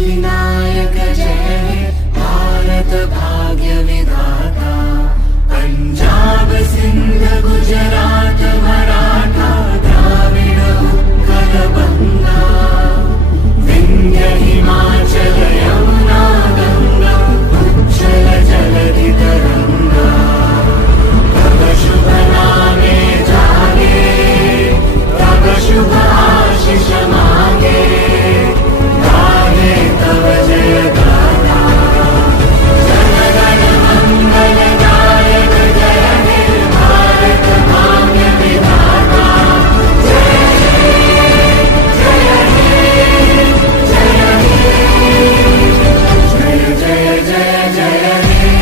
विनायक जय हे भारत भाग्य विधाता। पंजाब सिंध गुजरात मराठा द्राविड उत्कल बंगा, विंध्य हिमाचल यमुना गंगा उच्चल जलधि तरंगा। तब शुभ नामे जागे, तब शुभ आशीष मांगे, गाहे तब जय गाथा। जन गण मंगल दायक जय हे भारत भाग्य विधाता। जय हे जय हे जय हे जय जय जय हे।